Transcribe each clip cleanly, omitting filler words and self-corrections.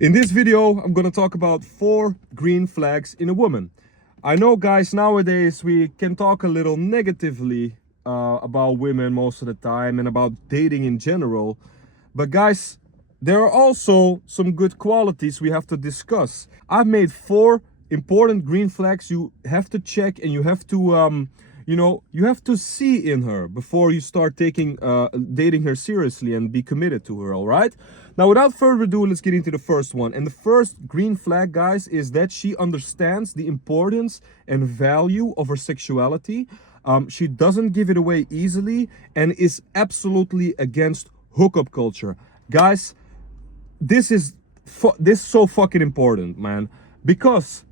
In this video, I'm gonna talk about 4 green flags in a woman. I know, guys, nowadays we can talk a little negatively about women most of the time and about dating in general. But guys, there are also some good qualities we have to discuss. I've made 4 important green flags you have to check, and you have to you have to see in her before you start dating her seriously and be committed to her. All right, now without further ado, let's get into the first one. And the first green flag, guys, is that she understands the importance and value of her sexuality. She doesn't give it away easily and is absolutely against hookup culture. Guys, this is so fucking important, man, because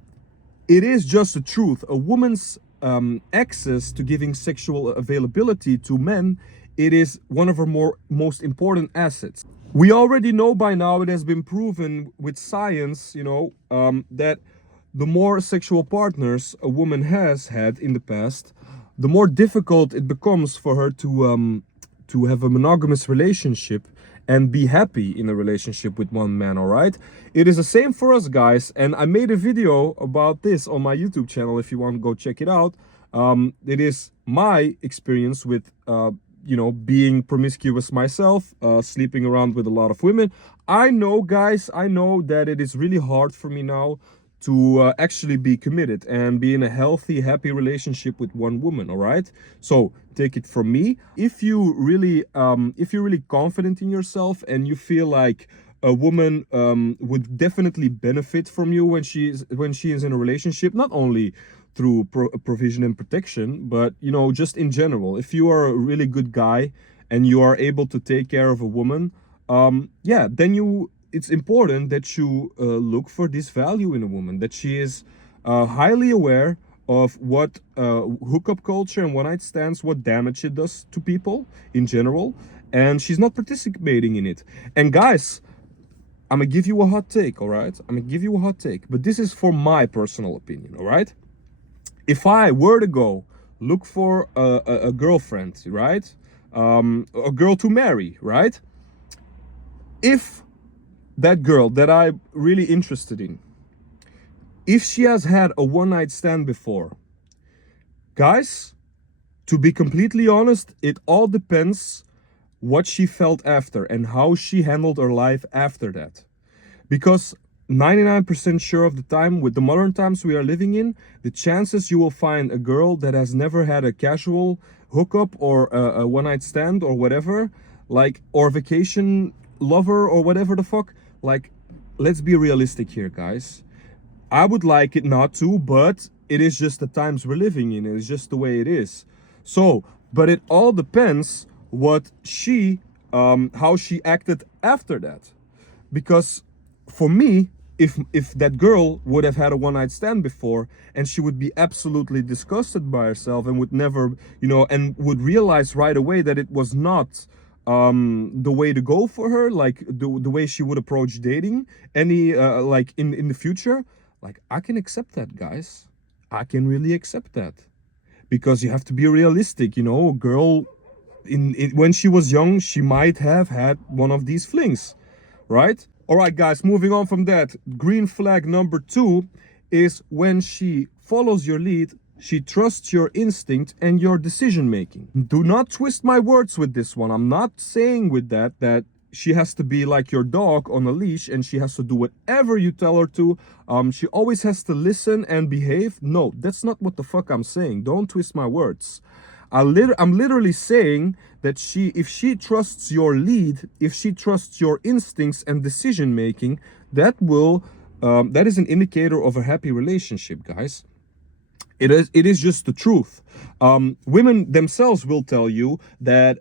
it is just the truth. A woman's access to giving sexual availability to men, it is one of her most important assets. We already know by now, it has been proven with science, that the more sexual partners a woman has had in the past, the more difficult it becomes for her to have a monogamous relationship and be happy in a relationship with one man. All right, it is the same for us, guys, and I made a video about this on my YouTube channel if you want to go check it out. It is my experience with being promiscuous myself, sleeping around with a lot of women. I know, guys, I know that it is really hard for me now to actually be committed and be in a healthy, happy relationship with one woman. All right, so take it from me, if you're really confident in yourself and you feel like a woman would definitely benefit from you when she is in a relationship, not only through provision and protection, but just in general, if you are a really good guy and you are able to take care of a woman, yeah, then it's important that you look for this value in a woman, that she is highly aware of what hookup culture and one-night stands, what damage it does to people in general, and she's not participating in it. And guys, I'm gonna give you a hot take, all right? I'm gonna give you a hot take, but this is for my personal opinion, all right? If I were to go look for a girlfriend, right? A girl to marry, right? If that girl that I'm really interested in, if she has had a one-night stand before, guys, to be completely honest, it all depends what she felt after and how she handled her life after that. Because 99% sure of the time, with the modern times we are living in, the chances you will find a girl that has never had a casual hookup or a one-night stand or whatever, like, or vacation lover or whatever the fuck, like, let's be realistic here, guys. I would like it not to, but it is just the times we're living in. It's just the way it is. So, but it all depends what how she acted after that. Because for me, if that girl would have had a one-night stand before and she would be absolutely disgusted by herself and would never, and would realize right away that it was not the way to go for her, like the way she would approach dating any like in the future, like, I can accept that, guys. I can really accept that, because you have to be realistic. A girl when she was young, she might have had one of these flings, right? All right, guys, moving on from that, green flag number 2 is when she follows your lead. She trusts your instinct and your decision making. Do not twist my words with this one. I'm not saying with that she has to be like your dog on a leash and she has to do whatever you tell her to. She always has to listen and behave. No, that's not what the fuck I'm saying. Don't twist my words. I'm literally saying that if she trusts your lead, if she trusts your instincts and decision making, that is an indicator of a happy relationship, guys. It is just the truth. Women themselves will tell you that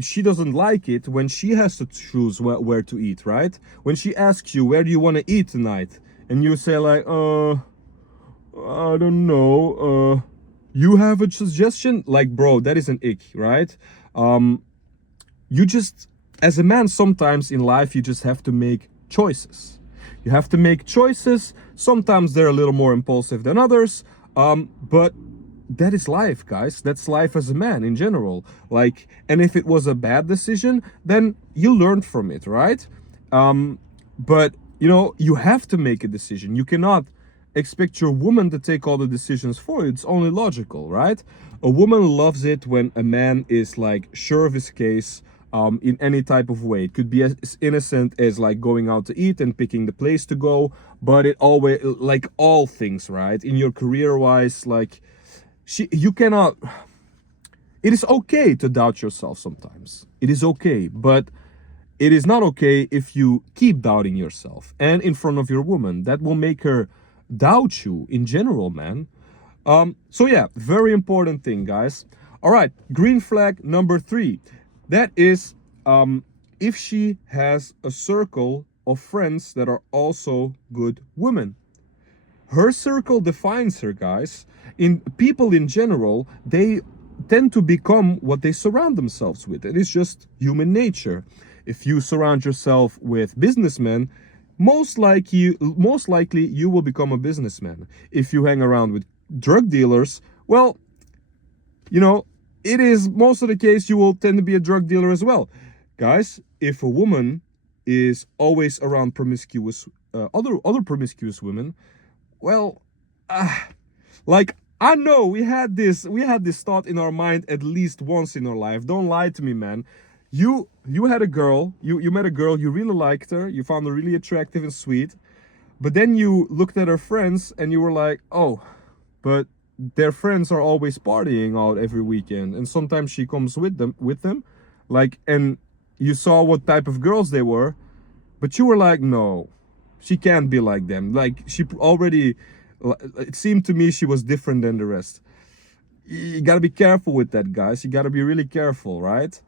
she doesn't like it when she has to choose where to eat, right? When she asks you, where do you want to eat tonight? And you say like, I don't know. You have a suggestion? Like, bro, that is an ick, right? You just, as a man, sometimes in life, you just have to make choices. You have to make choices. Sometimes they're a little more impulsive than others. But that is life, guys. That's life as a man in general. Like, and if it was a bad decision, then you learned from it, right? But you know, you have to make a decision. You cannot expect your woman to take all the decisions for you. It's only logical, right? A woman loves it when a man is like sure of his case, in any type of way. It could be as innocent as like going out to eat and picking the place to go, but it always, like all things, right? In your career wise, like you cannot, it is okay to doubt yourself sometimes. It is okay, but it is not okay if you keep doubting yourself and in front of your woman. That will make her doubt you in general, man. So yeah, very important thing, guys. All right, green flag number 3. That is, if she has a circle of friends that are also good women. Her circle defines her, guys. In people in general, they tend to become what they surround themselves with. It is just human nature. If you surround yourself with businessmen, most likely you will become a businessman. If you hang around with drug dealers, well, you know, it is most of the case you will tend to be a drug dealer as well. Guys, if a woman is always around promiscuous other promiscuous women, well, like, I know we had this thought in our mind at least once in our life. Don't lie to me, man. You had a girl, you met a girl, you really liked her, you found her really attractive and sweet, but then you looked at her friends and you were like, oh, but their friends are always partying out every weekend, and sometimes she comes with them, like, and you saw what type of girls they were, but you were like, no, she can't be like them. Like, she already, it seemed to me she was different than the rest. You gotta be careful with that, guys. You gotta be really careful, right?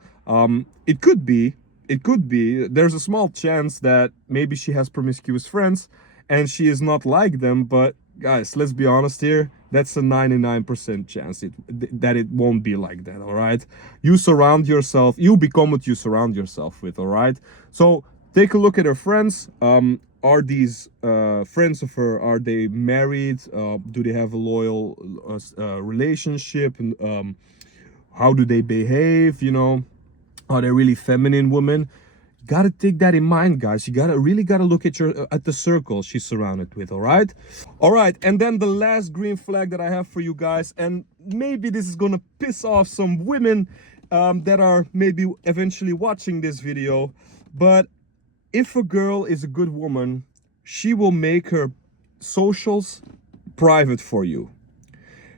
It could be there's a small chance that maybe she has promiscuous friends and she is not like them, but guys, let's be honest here, that's a 99% chance that it won't be like that. All right, you become what you surround yourself with. All right, so take a look at her friends. Are these friends of her, are they married? Do they have a loyal relationship? And how do they behave? You know, are they really feminine women? You gotta take that in mind, guys. You gotta look at the circle she's surrounded with. All right, and then the last green flag that I have for you guys, and maybe this is gonna piss off some women that are maybe eventually watching this video, but if a girl is a good woman, she will make her socials private for you.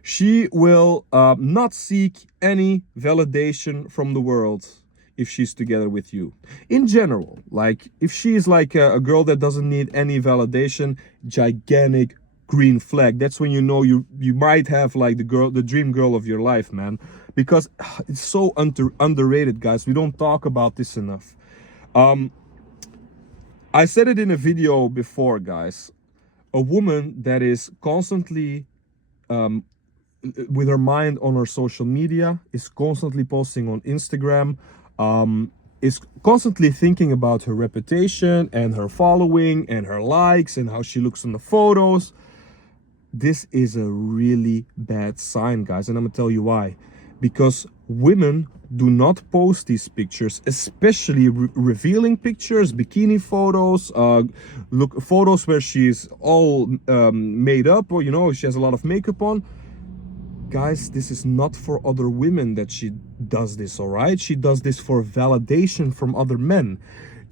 She will not seek any validation from the world if she's together with you. In general, like, if she's like a girl that doesn't need any validation, gigantic green flag. That's when you know you might have like the dream girl of your life, man. Because it's so underrated, guys. We don't talk about this enough. I said it in a video before, guys. A woman that is constantly with her mind on her social media, is constantly posting on Instagram, is constantly thinking about her reputation and her following and her likes and how she looks in the photos. This is a really bad sign, guys, and I'm gonna tell you why. Because women do not post these pictures, especially revealing pictures, bikini photos, photos where she's all made up, or, you know, she has a lot of makeup on. Guys, this is not for other women that she does this, all right? She does this for validation from other men.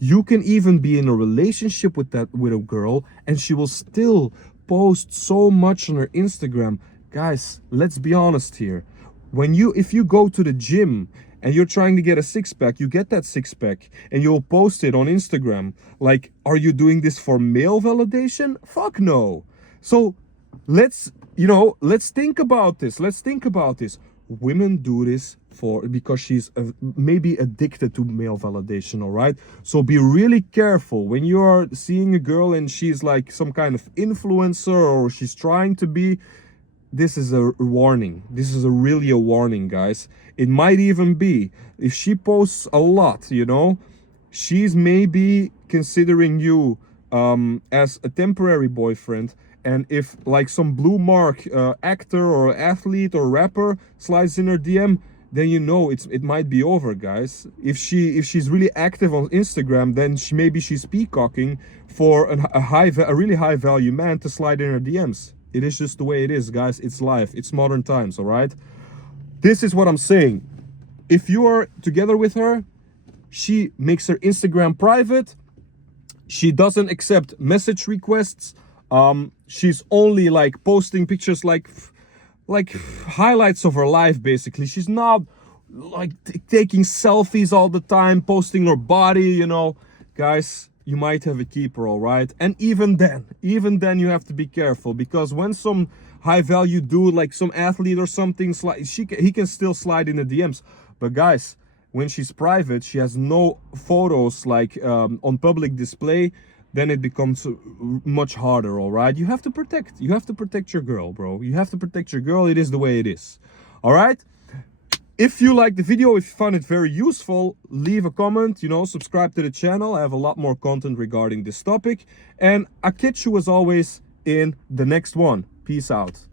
You can even be in a relationship with a girl and she will still post so much on her Instagram. Guys, let's be honest here. If you go to the gym and you're trying to get a six-pack, you get that six-pack and you'll post it on Instagram. Like, are you doing this for male validation? Fuck no. So let's think about this. Women do this because she's maybe addicted to male validation, all right? So be really careful when you are seeing a girl and she's like some kind of influencer, or she's trying to be. This is a warning. This is really a warning, guys. It might even be, if she posts a lot, you know, she's maybe considering you as a temporary boyfriend. And if like some blue mark actor or athlete or rapper slides in her DM, then you know it might be over, guys. If she's really active on Instagram, then maybe she's peacocking for a really high value man to slide in her DMs. It is just the way it is, guys. It's life. It's modern times, all right? This is what I'm saying. If you are together with her, she makes her Instagram private. She doesn't accept message requests. She's only like posting pictures like highlights of her life, basically. She's not like taking selfies all the time, posting her body, you know. Guys, you might have a keeper, all right? And even then you have to be careful, because when some high value dude, like some athlete or something, he can still slide in the DMs. But guys, when she's private, she has no photos like on public display, then it becomes much harder, all right? You have to protect your girl, bro. You have to protect your girl. It is the way it is, all right? If you like the video, if you found it very useful, leave a comment, you know, subscribe to the channel. I have a lot more content regarding this topic, and I'll catch you as always in the next one. Peace out.